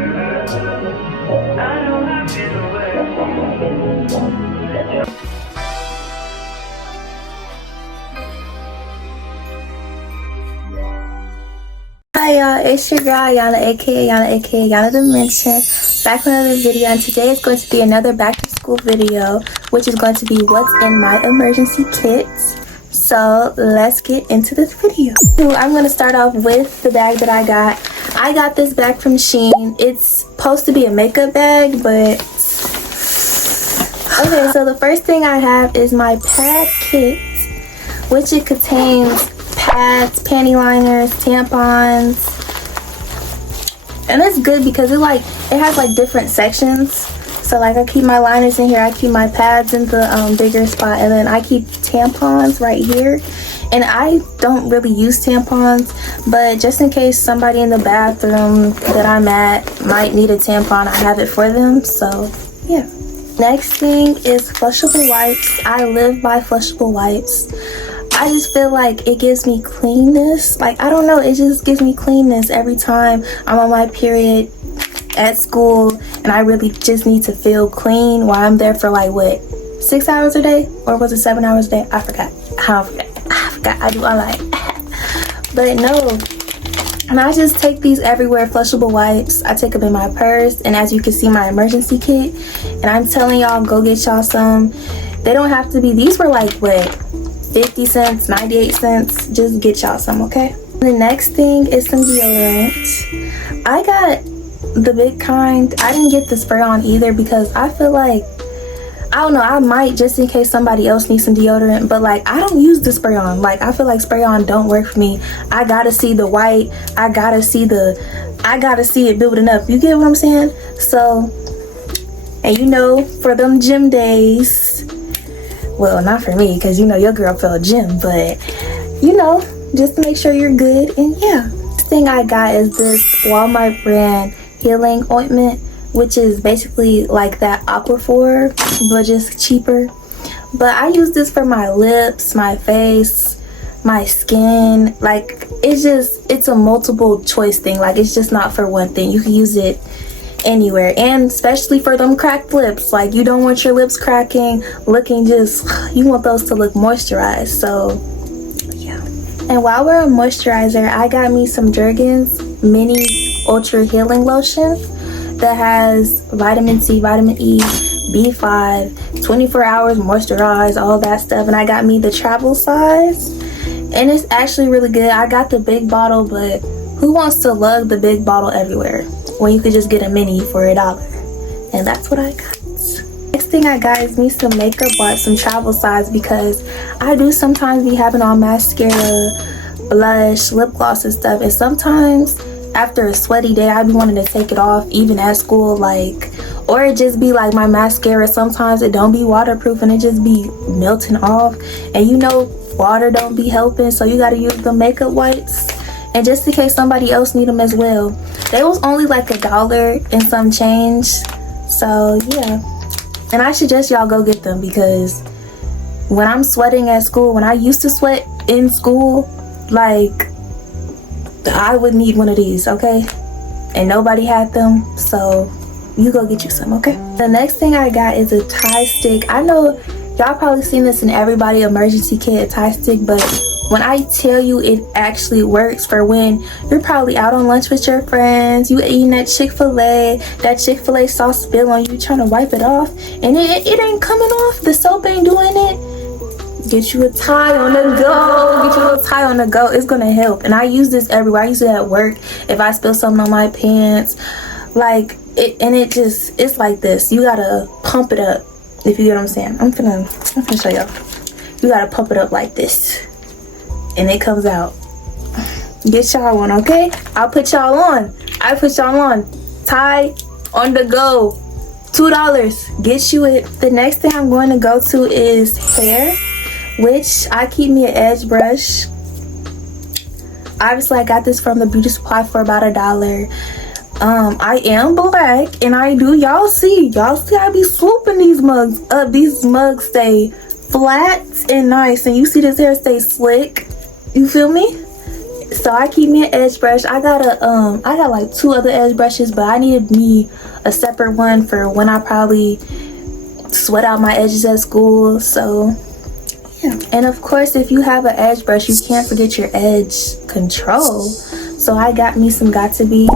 Hi y'all, it's your girl Yana, aka Yana Dimension, back with another video, and today is going to be another back to school video, which is going to be what's in my emergency kit. So let's get into this video. I'm going to start off with the bag that I got. I got this bag from Shein. It's supposed to be a makeup bag, but okay, so the first thing I have is my pad kit, which it contains pads, panty liners, tampons, and it's good because it has like different sections. So like I keep my liners in here, I keep my pads in the bigger spot, and then I keep tampons right here. And I don't really use tampons, but just in case somebody in the bathroom that I'm at might need a tampon, I have it for them. So yeah. Next thing is flushable wipes. I live by flushable wipes. I just feel like it gives me cleanness. Like, I don't know, it just gives me cleanness every time I'm on my period at school, and I really just need to feel clean while I'm there for like, what, 6 hours a day? Or was it 7 hours a day? I forgot. I do all like but no. And I just take these everywhere, flushable wipes. I take them in my purse, and as you can see, my emergency kit. And I'm telling y'all, go get y'all some. They don't have to be, these were like, what, 50 cents, 98 cents. Just get y'all some, okay? The next thing is some deodorant. I got the big kind. I didn't get the spray on either because I feel like, I don't know, I might just in case somebody else needs some deodorant, but like I don't use the spray on. Like I feel like spray on don't work for me. I gotta see the white, I gotta see it building up. You get what I'm saying? So, and you know, for them gym days, well, not for me, because you know your girl fell gym, but you know, just to make sure you're good. And yeah, the thing I got is this Walmart brand healing ointment, which is basically like that aquaphor, but just cheaper. But I use this for my lips, my face, my skin. Like it's a multiple choice thing. Like it's just not for one thing. You can use it anywhere, and especially for them cracked lips. Like you don't want your lips cracking, looking just, you want those to look moisturized. So yeah. And while we're on moisturizer, I got me some Jergens mini ultra healing lotion that has vitamin C, vitamin E, B5, 24 hours moisturize, all that stuff. And I got me the travel size, and it's actually really good. I got the big bottle, but who wants to lug the big bottle everywhere when you could just get a mini for $1? And that's what I got. Next thing I got is me some makeup wipes, some travel size, because I do sometimes be having on mascara, blush, lip gloss and stuff, and sometimes after a sweaty day I be wanting to take it off, even at school, like, or it just be like my mascara, sometimes it don't be waterproof and it just be melting off, and you know water don't be helping, so you got to use the makeup wipes. And just in case somebody else need them as well, they was only like $1 and some change. So yeah, and I suggest y'all go get them, because when I'm sweating at school, when I used to sweat in school, like I would need one of these, okay? And nobody had them, so you go get you some, okay? The next thing I got is a tie stick. I know y'all probably seen this in everybody emergency kit, a tie stick, but when I tell you it actually works for when you're probably out on lunch with your friends, you eating that Chick-fil-A sauce spill on you, trying to wipe it off, and it ain't coming off, the soap ain't doing it. Get you a tie on the go. Get you a tie on the go. It's gonna help. And I use this everywhere. I use it at work if I spill something on my pants, like it. And it's like this. You gotta pump it up, if you get what I'm saying. I'm finna show y'all. You gotta pump it up like this, and it comes out. Get y'all one, okay? I'll put y'all on. I put y'all on. Tie on the go. $2. Get you it. The next thing I'm going to go to is hair, which I keep me an edge brush. Obviously I got this from the beauty supply for about $1. I am black, and I do, y'all see I be swooping these mugs up. These mugs stay flat and nice, and you see this hair stay slick, you feel me? So I keep me an edge brush. I got like 2 other edge brushes, but I needed me a separate one for when I probably sweat out my edges at school. So yeah. And of course, if you have an edge brush, you can't forget your edge control. So I got me some got2b.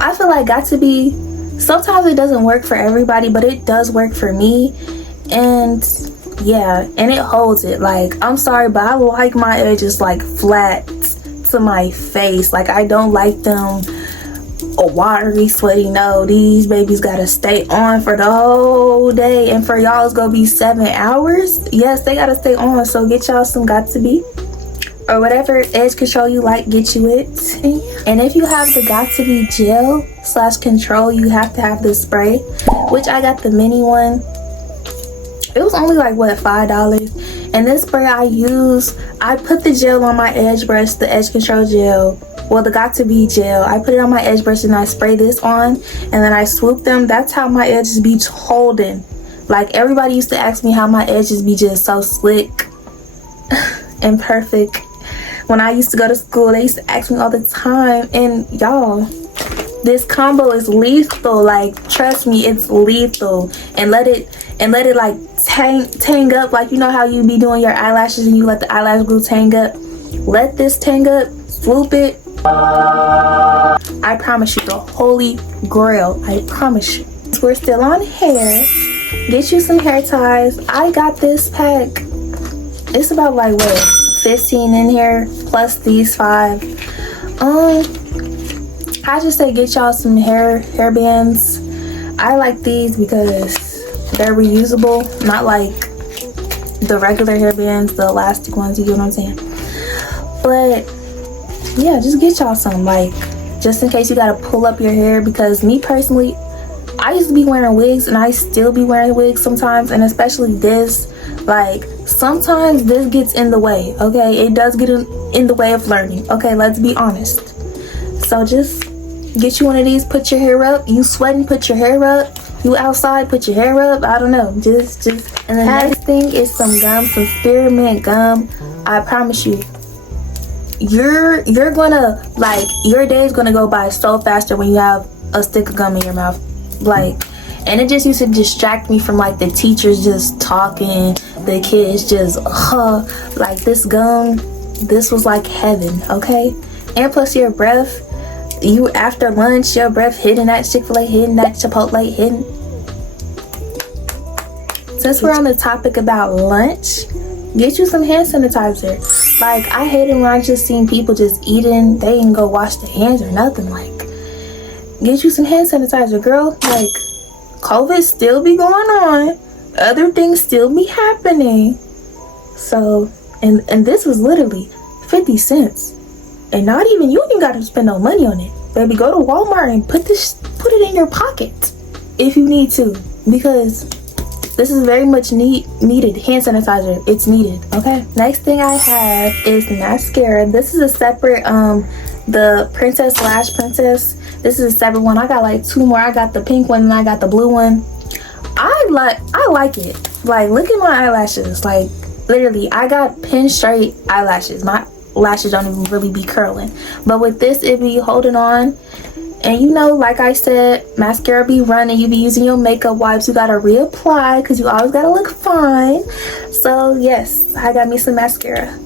I feel like got2b, sometimes it doesn't work for everybody, but it does work for me. And yeah, and it holds it. Like, I'm sorry, but I like my edges like flat to my face. Like, I don't like them watery, sweaty. No, these babies gotta stay on for the whole day, and for y'all it's gonna be 7 hours. Yes, they gotta stay on. So get y'all some got2b or whatever edge control you like, get you it. And if you have the got2b gel / control, you have to have the spray, which I got the mini one. It was only like, what, $5. And this spray I use, I put the gel on my edge brush, the edge control gel, well, the got2b gel. I put it on my edge brush and I spray this on, and then I swoop them. That's how my edges be holding. Like, everybody used to ask me how my edges be just so slick and perfect. When I used to go to school, they used to ask me all the time. And y'all, this combo is lethal. Like, trust me, it's lethal. And let it like tang up, like, you know how you be doing your eyelashes and you let the eyelash glue tang up. Let this tang up, swoop it. I promise you, the holy grail, I promise you. We're still on hair. Get you some hair ties. I got this pack. It's about like, what, 15 in here plus these 5. I just say get y'all some hair bands. I like these because they're reusable, not like the regular hair bands, the elastic ones, you get what I'm saying? But yeah, just get y'all some, like, just in case you gotta pull up your hair. Because me personally, I used to be wearing wigs and I still be wearing wigs sometimes, and especially this, like, sometimes this gets in the way, okay? It does get in the way of learning, okay? Let's be honest. So just get you one of these, put your hair up. You sweating, put your hair up. You outside, put your hair up. I don't know, just and the next thing is some gum, some spearmint gum. I promise you, you're gonna, like, your day is gonna go by so faster when you have a stick of gum in your mouth. Like, and it just used to distract me from, like, the teachers just talking, the kids just like, this gum, this was like heaven, okay? And plus your breath, you after lunch, your breath hitting that Chick-fil-A, hitting that Chipotle, hitting. Since we're on the topic about lunch, get you some hand sanitizer. Like, I hate it when I just seen people just eating, they didn't go wash their hands or nothing. Like, get you some hand sanitizer, girl. Like, COVID still be going on, other things still be happening. So, and this was literally 50 cents. And not even, you ain't got to spend no money on it. Baby, go to Walmart and put it in your pocket if you need to. Because this is very much needed. Hand sanitizer, it's needed, okay? Next thing I have is mascara. This is a separate, the Princess Lash Princess. This is a separate one. I got like 2 more. I got the pink one and I got the blue one. I like it. Like, look at my eyelashes. Like, literally, I got pin straight eyelashes. My lashes don't even really be curling, but with this, it be holding on. And you know, like I said, mascara be running, you be using your makeup wipes, you gotta reapply because you always gotta look fine. So yes, I got me some mascara,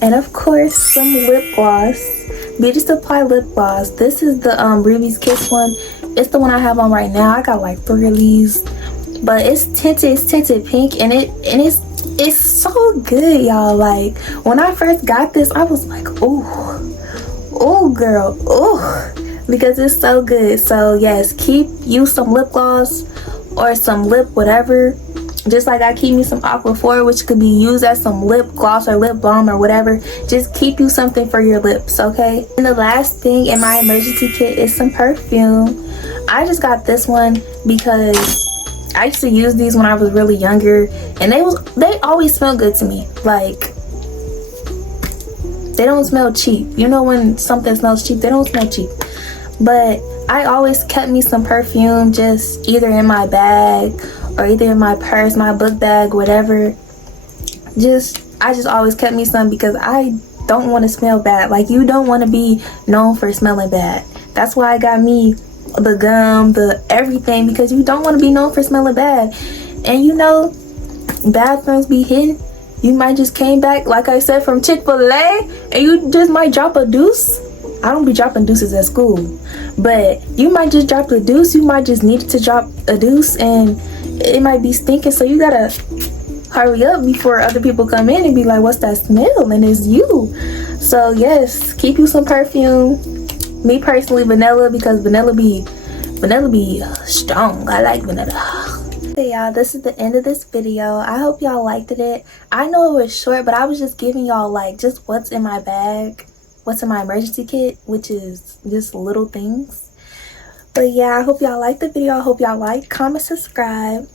and of course some lip gloss. Beauty Supply lip gloss. This is the Ruby's Kiss one. It's the one I have on right now. I got like 3 of these, but it's tinted pink, and it's so good, y'all. Like, when I first got this, I was like, oh girl, because it's so good. So yes, use some lip gloss or some lip whatever. Just like I keep me some aquaphor, which could be used as some lip gloss or lip balm or whatever. Just keep you something for your lips, okay? And the last thing in my emergency kit is some perfume. I just got this one because I used to use these when I was really younger, and they always smell good to me. Like, they don't smell cheap. You know when something smells cheap, they don't smell cheap. But I always kept me some perfume, just either in my bag or either in my purse, my book bag, whatever. I just always kept me some because I don't want to smell bad. Like, you don't want to be known for smelling bad. That's why I got me the gum, the everything, because you don't want to be known for smelling bad. And you know, bathrooms be hidden. You might just came back, like I said, from Chick-fil-A, and you just might drop a deuce. I don't be dropping deuces at school, but you might just drop a deuce. You might just need to drop a deuce, and it might be stinking, so you gotta hurry up before other people come in and be like, what's that smell? And it's you. So yes, keep you some perfume. Me personally, vanilla, because vanilla be strong. I like vanilla. Okay, y'all, this is the end of this video. I hope y'all liked it. I know it was short, but I was just giving y'all like just what's in my bag, what's in my emergency kit, which is just little things. But yeah, I hope y'all liked the video. I hope y'all like, comment, subscribe.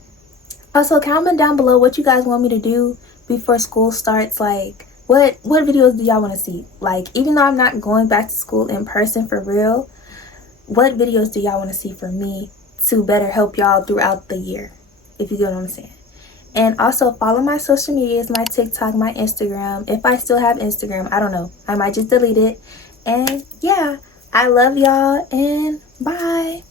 Also, comment down below what you guys want me to do before school starts. Like, what videos do y'all want to see? Like, even though I'm not going back to school in person for real, what videos do y'all want to see from me to better help y'all throughout the year, if you get what I'm saying? And also follow my social medias, my TikTok, my Instagram. If I still have Instagram, I don't know, I might just delete it. And yeah, I love y'all, and bye.